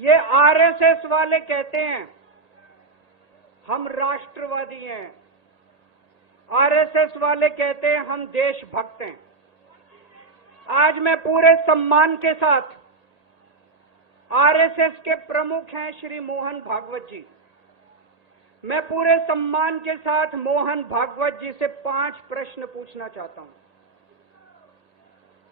ये आरएसएस वाले कहते हैं हम राष्ट्रवादी हैं, आरएसएस वाले कहते हैं हम देशभक्त हैं। आज मैं पूरे सम्मान के साथ आरएसएस के प्रमुख हैं श्री मोहन भागवत जी, मैं पूरे सम्मान के साथ मोहन भागवत जी से 5 प्रश्न पूछना चाहता हूं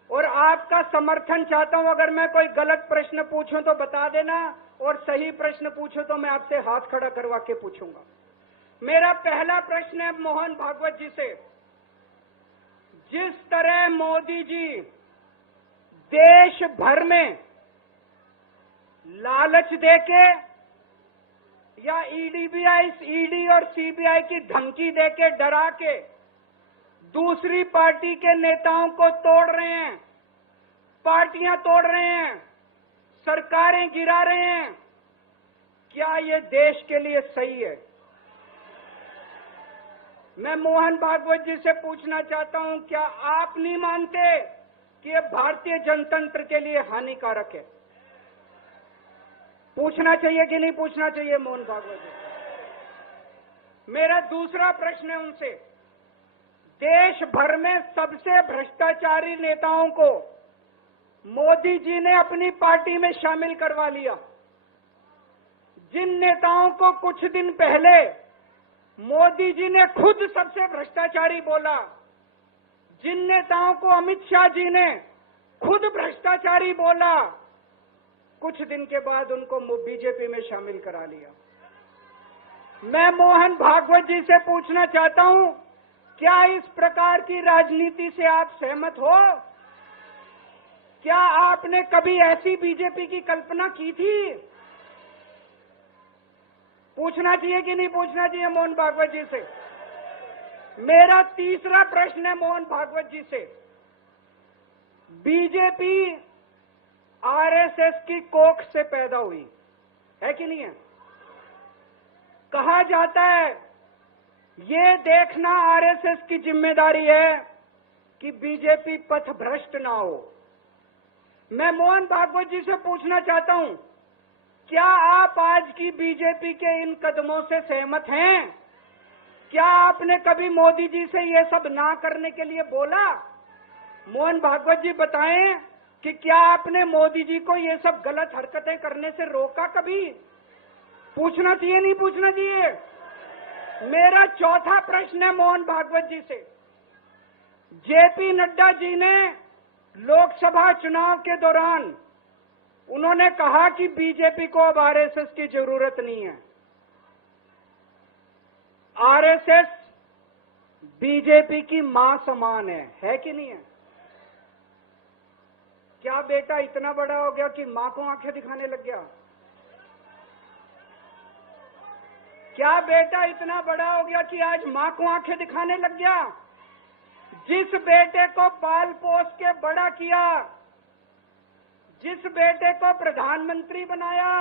और आपका समर्थन चाहता हूं। अगर मैं कोई गलत प्रश्न पूछूं तो बता देना और सही प्रश्न पूछूं तो मैं आपसे हाथ खड़ा करवा के पूछूंगा। मेरा पहला प्रश्न है मोहन भागवत जी से, जिस तरह मोदी जी देश भर में लालच देके या ईडी और सीबीआई की धमकी देके डरा के दूसरी पार्टी के नेताओं को तोड़ रहे हैं, पार्टियां तोड़ रहे हैं, सरकारें गिरा रहे हैं, क्या ये देश के लिए सही है? मैं मोहन भागवत जी से पूछना चाहता हूं, क्या आप नहीं मानते कि ये भारतीय जनतंत्र के लिए हानिकारक है? पूछना चाहिए कि नहीं पूछना चाहिए मोहन भागवत जी? मेरा दूसरा प्रश्न है उनसे, देश भर में सबसे भ्रष्टाचारी नेताओं को मोदी जी ने अपनी पार्टी में शामिल करवा लिया। जिन नेताओं को कुछ दिन पहले मोदी जी ने खुद सबसे भ्रष्टाचारी बोला, जिन नेताओं को अमित शाह जी ने खुद भ्रष्टाचारी बोला, कुछ दिन के बाद उनको बीजेपी में शामिल करा लिया। मैं मोहन भागवत जी से पूछना चाहता हूं, क्या इस प्रकार की राजनीति से आप सहमत हो? क्या आपने कभी ऐसी बीजेपी की कल्पना की थी? पूछना चाहिए कि नहीं पूछना चाहिए मोहन भागवत जी से? मेरा तीसरा प्रश्न है मोहन भागवत जी से, बीजेपी आरएसएस की कोख से पैदा हुई है कि नहीं है? कहा जाता है ये देखना आरएसएस की जिम्मेदारी है कि बीजेपी पथभ्रष्ट ना हो। मैं मोहन भागवत जी से पूछना चाहता हूं, क्या आप आज की बीजेपी के इन कदमों से सहमत हैं? क्या आपने कभी मोदी जी से ये सब ना करने के लिए बोला? मोहन भागवत जी बताएं कि क्या आपने मोदी जी को ये सब गलत हरकतें करने से रोका कभी? पूछना चाहिए नहीं पूछना चाहिए? मेरा चौथा प्रश्न है मोहन भागवत जी से, जेपी नड्डा जी ने लोकसभा चुनाव के दौरान उन्होंने कहा कि बीजेपी को अब आरएसएस की जरूरत नहीं है। आरएसएस बीजेपी की मां समान है कि नहीं है? क्या बेटा इतना बड़ा हो गया कि मां को आंखें दिखाने लग गया? क्या बेटा इतना बड़ा हो गया कि आज मां को आंखें दिखाने लग गया? जिस बेटे को पाल पोस के बड़ा किया, जिस बेटे को प्रधानमंत्री बनाया,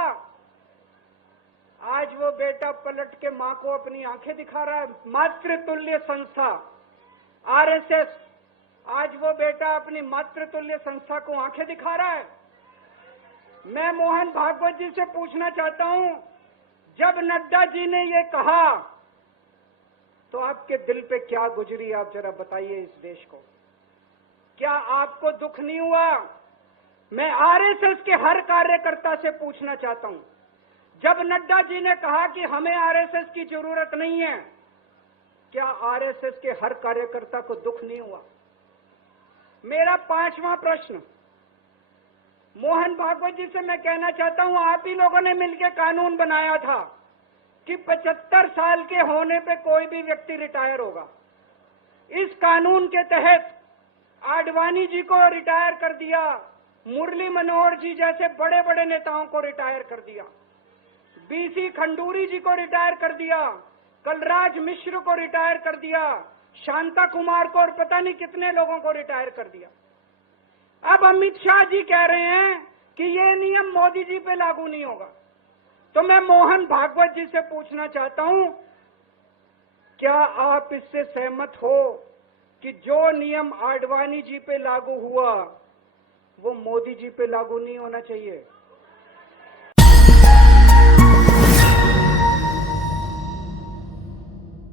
आज वो बेटा पलट के मां को अपनी आंखें दिखा रहा है। मातृतुल्य संस्था आरएसएस, आज वो बेटा अपनी मातृतुल्य संस्था को आंखें दिखा रहा है। मैं मोहन भागवत जी से पूछना चाहता हूं, जब नड्डा जी ने ये कहा तो आपके दिल पे क्या गुजरी, आप जरा बताइए इस देश को। क्या आपको दुख नहीं हुआ? मैं आरएसएस के हर कार्यकर्ता से पूछना चाहता हूं, जब नड्डा जी ने कहा कि हमें आरएसएस की जरूरत नहीं है, क्या आरएसएस के हर कार्यकर्ता को दुख नहीं हुआ? मेरा 5वां प्रश्न मोहन भागवत जी से मैं कहना चाहता हूं, आप ही लोगों ने मिलकर कानून बनाया था कि 75 साल के होने पे कोई भी व्यक्ति रिटायर होगा। इस कानून के तहत आडवाणी जी को रिटायर कर दिया, मुरली मनोहर जी जैसे बड़े बड़े नेताओं को रिटायर कर दिया, बीसी खंडूरी जी को रिटायर कर दिया, कलराज मिश्र को रिटायर कर दिया, शांता कुमार को और पता नहीं कितने लोगों को रिटायर कर दिया। अब अमित शाह जी कह रहे हैं कि ये नियम मोदी जी पे लागू नहीं होगा। तो मैं मोहन भागवत जी से पूछना चाहता हूं, क्या आप इससे सहमत हो कि जो नियम आडवाणी जी पे लागू हुआ वो मोदी जी पे लागू नहीं होना चाहिए?